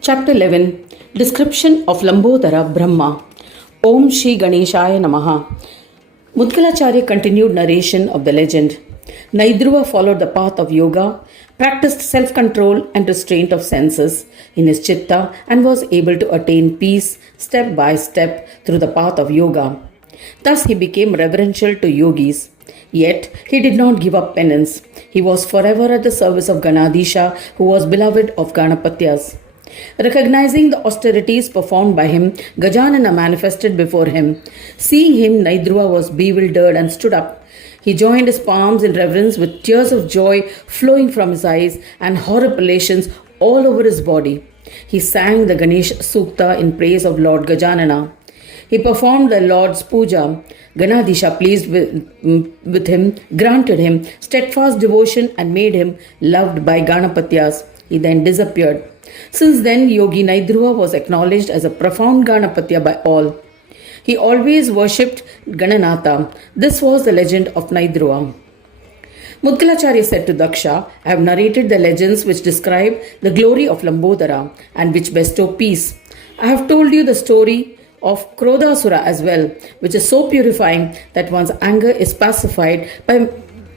Chapter 11. Description of Lambodara Brahma. Om Shri Ganeshaya Namaha. Mudgalacharya continued narration of the legend. Naidruva followed the path of yoga, practiced self-control and restraint of senses in his chitta, and was able to attain peace step by step through the path of yoga. Thus he became reverential to yogis. Yet he did not give up penance. He was forever at the service of Ganadisha, who was beloved of Ganapatyas. Recognizing the austerities performed by him, Gajanana manifested before him. Seeing him, Naidruva was bewildered and stood up. He joined his palms in reverence with tears of joy flowing from his eyes and horripilations all over his body. He sang the Ganesh Sukta in praise of Lord Gajanana. He performed the Lord's puja. Ganadisha, pleased with him, granted him steadfast devotion and made him loved by Ganapatyas. He then disappeared. Since then, Yogi Naidruva was acknowledged as a profound Ganapatya by all. He always worshipped Gananatha. This was the legend of Naidruva. Mudgalacharya said to Daksha, I have narrated the legends which describe the glory of Lambodara and which bestow peace. I have told you the story of Krodasura as well, which is so purifying that one's anger is pacified by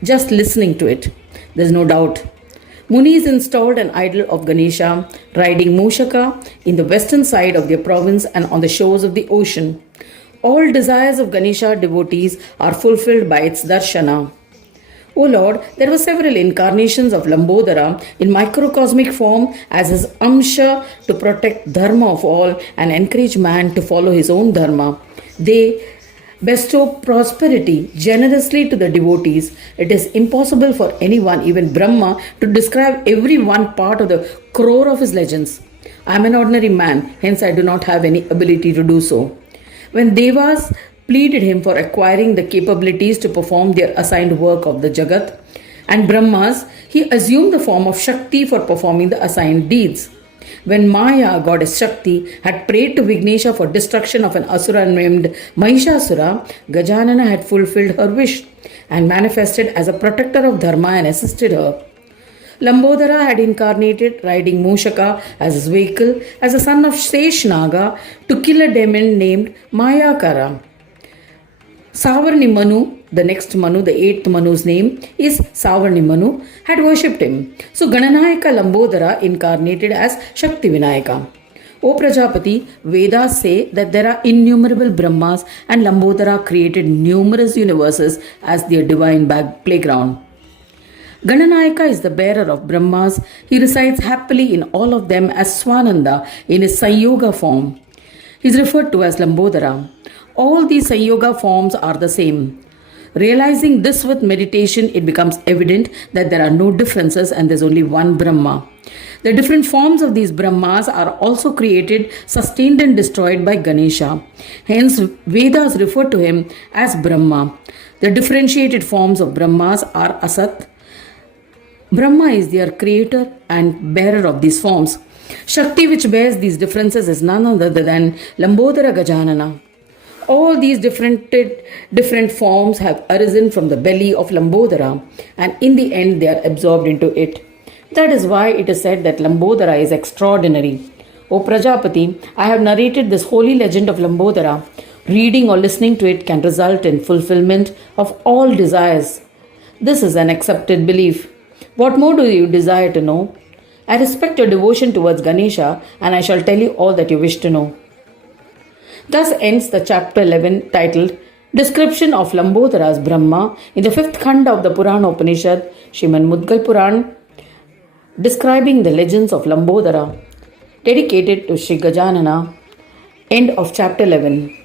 just listening to it. There is no doubt. Munis installed an idol of Ganesha riding Mushaka in the western side of their province and on the shores of the ocean. All desires of Ganesha devotees are fulfilled by its darshana. O Lord, there were several incarnations of Lambodara in microcosmic form as his amsha to protect dharma of all and encourage man to follow his own dharma. They bestow prosperity generously to the devotees. It is impossible for anyone, even Brahma, to describe every one part of the crore of his legends. I am an ordinary man, hence I do not have any ability to do so. When Devas pleaded him for acquiring the capabilities to perform their assigned work of the Jagat, and Brahmas, he assumed the form of Shakti for performing the assigned deeds. When Maya, goddess Shakti, had prayed to Vignesha for destruction of an asura named Mahishasura, Gajanana had fulfilled her wish and manifested as a protector of Dharma and assisted her. Lambodara had incarnated riding Mushaka as his vehicle as a son of Seshnaga to kill a demon named Mayakara. Savarni Manu, the next Manu, the eighth Manu's name is Savarni Manu, had worshipped him. So Gananayaka Lambodara incarnated as Shakti Vinayaka. O Prajapati, Vedas say that there are innumerable Brahmas and Lambodara created numerous universes as their divine playground. Gananayaka is the bearer of Brahmas. He resides happily in all of them as Swananda in his Sanyoga form. He is referred to as Lambodara. All these Sanyoga forms are the same. Realizing this with meditation, it becomes evident that there are no differences and there is only one Brahma. The different forms of these Brahmas are also created, sustained and destroyed by Ganesha. Hence, Vedas refer to him as Brahma. The differentiated forms of Brahmas are Asat. Brahma is their creator and bearer of these forms. Shakti, which bears these differences, is none other than Lambodara Gajanana. All these different forms have arisen from the belly of Lambodara, and in the end they are absorbed into it. That is why it is said that Lambodara is extraordinary. O Prajapati, I have narrated this holy legend of Lambodara. Reading or listening to it can result in fulfillment of all desires. This is an accepted belief. What more do you desire to know? I respect your devotion towards Ganesha, and I shall tell you all that you wish to know. Thus ends the chapter 11 titled Description of Lambodara's Brahma in the 5th Khanda of the Purana Upanishad, Srimad Mudgal Puran, describing the legends of Lambodara, dedicated to Sri Gajanana. End of chapter 11.